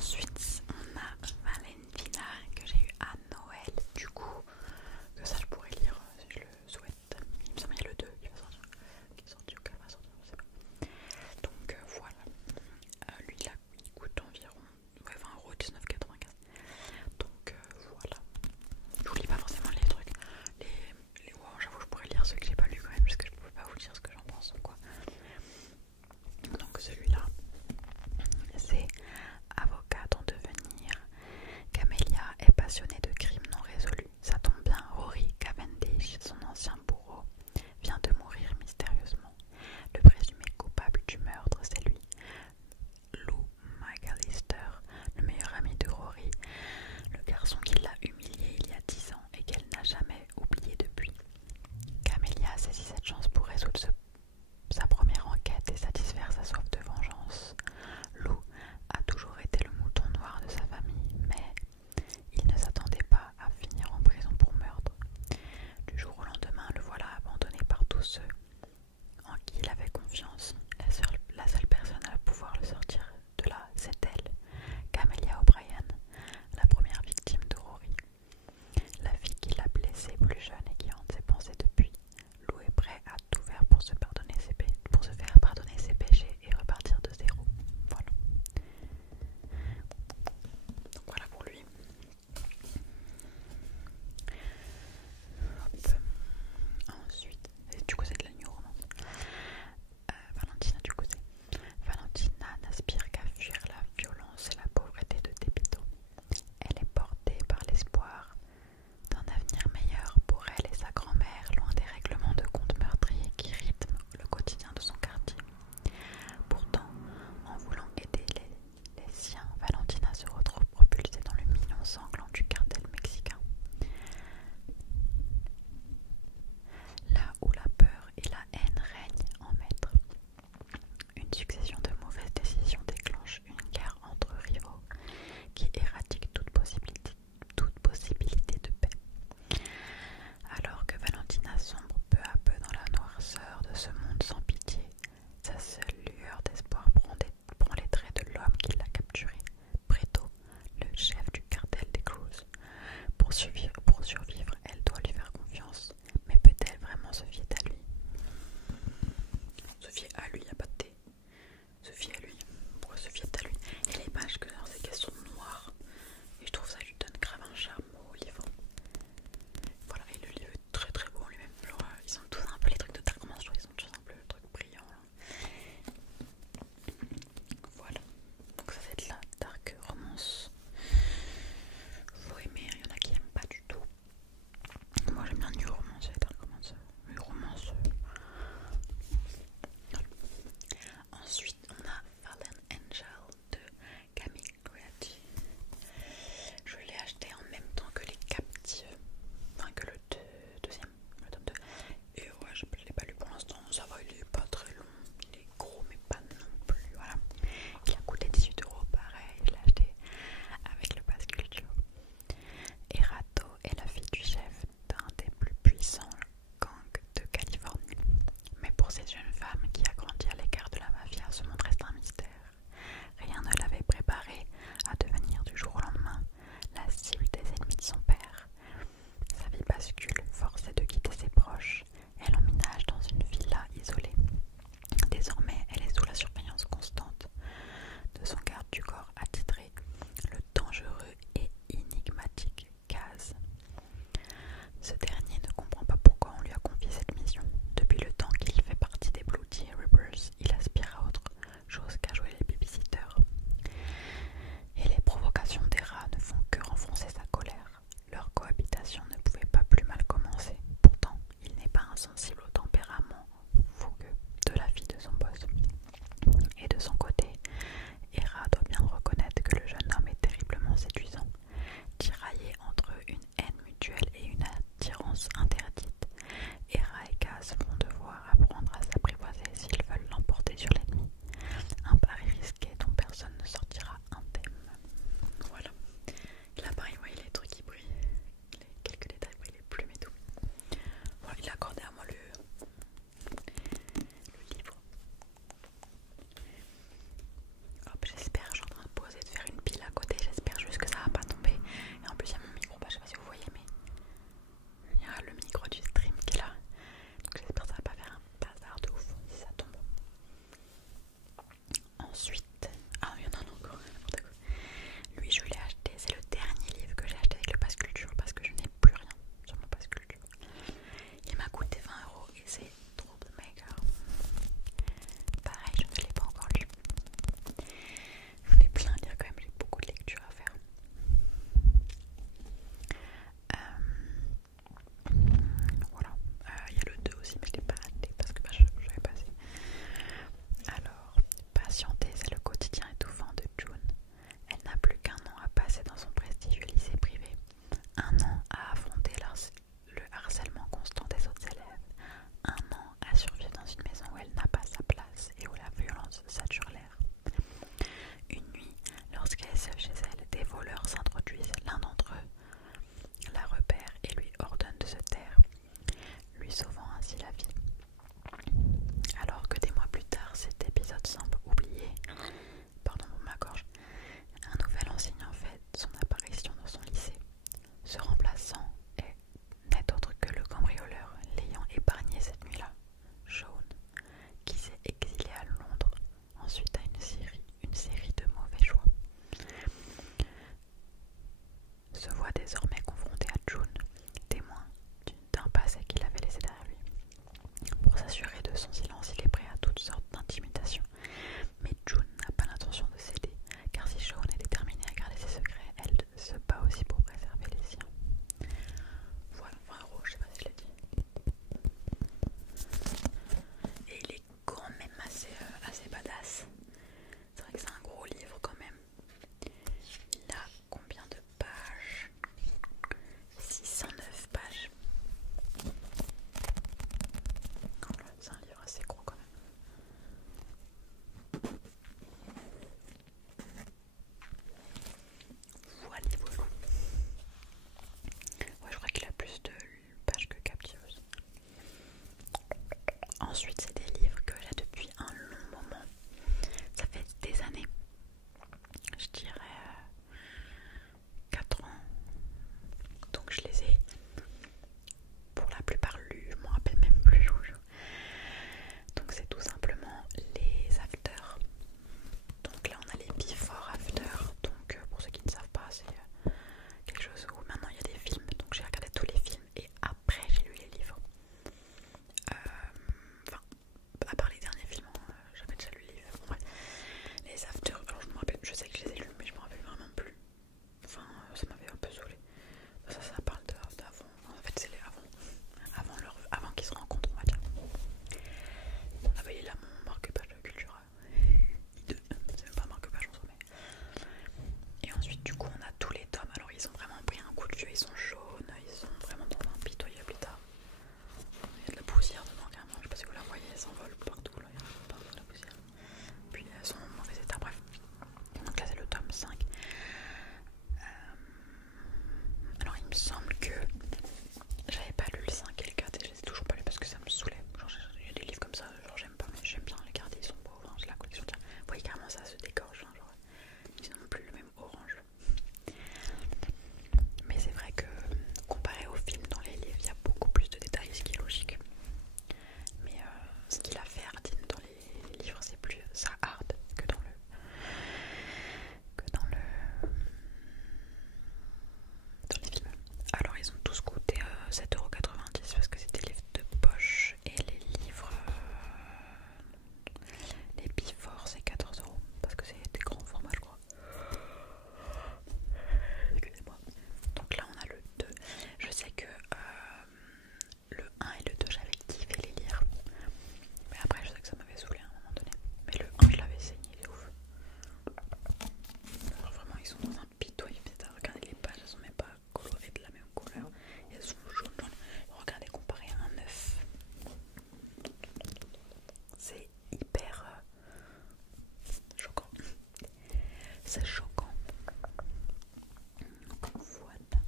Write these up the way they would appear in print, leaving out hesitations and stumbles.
Ensuite, on a Valentina que j'ai eu à Noël, du coup, que ça je pourrais lire si je le souhaite. Il me semble qu'il y a le 2 qui va sortir, qui est sorti ou qu'elle va sortir, je sais pas. Donc voilà, lui là il coûte environ 20 €, 19,95. Donc voilà, je vous lis pas forcément les trucs, wow, j'avoue je pourrais lire ceux que j'ai pas lus quand même, parce que je pouvais pas vous dire ce que j'en pense ou quoi. Donc celui-là, c'est Avocat dans de Du coup on a tous les tomes, alors ils ont vraiment pris un coup de vieux, ils sont jaunes, ils sont vraiment dans un pitoyable état. Il y a de la poussière dedans carrément, je sais pas si vous la voyez, elle s'envole partout là, il y a partout de la poussière. Puis elles sont en mauvais état, bref. Donc là c'est le tome 5. Alors il me semble que j'avais pas lu le 5 et le 4 et je les ai toujours pas lus parce que ça me saoulait. Genre il y a des livres comme ça, genre j'aime pas, mais j'aime bien les garder, ils sont beaux, enfin, c'est la collection. Tiens, vous voyez carrément ça se dégorge, hein, genre ils n'ont plus le même orange. Mais c'est vrai que comparé au film, dans les livres il y a beaucoup plus de détails, ce qui est logique. Mais ce qu'il a fait Hardin dans les livres c'est plus ça hard que dans le dans les films. Alors ils ont tous coûté 7,90€ parce que c'était les livres de poche et les livres les Before c'est 14€ parce que c'est des grands formats je crois. Excusez-moi. Donc là on a le 2. Je sais que le 1 et le 2 j'avais kiffé les lire. Mais après je sais que ça m'avait saoulé à un moment donné. Mais le 1 je l'avais saigné, c'est ouf. Alors vraiment ils sont dans un pitoyable état. Regardez les pages, elles sont même pas colorées de la même couleur. Et elles sont jaunes. Regardez comparé à un 9. C'est hyper choquant. C'est choquant. Donc voilà.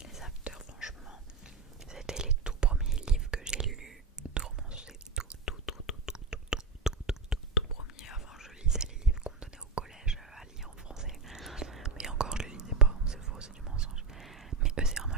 Les acteurs franchement, c'était les tout premiers livres que j'ai lus de romance. C'est tout premier. Avant je lisais les livres qu'on me donnait au collège à lire en français. Mais encore je les lisais pas, c'est faux, c'est du mensonge. Mais eux c'est vraiment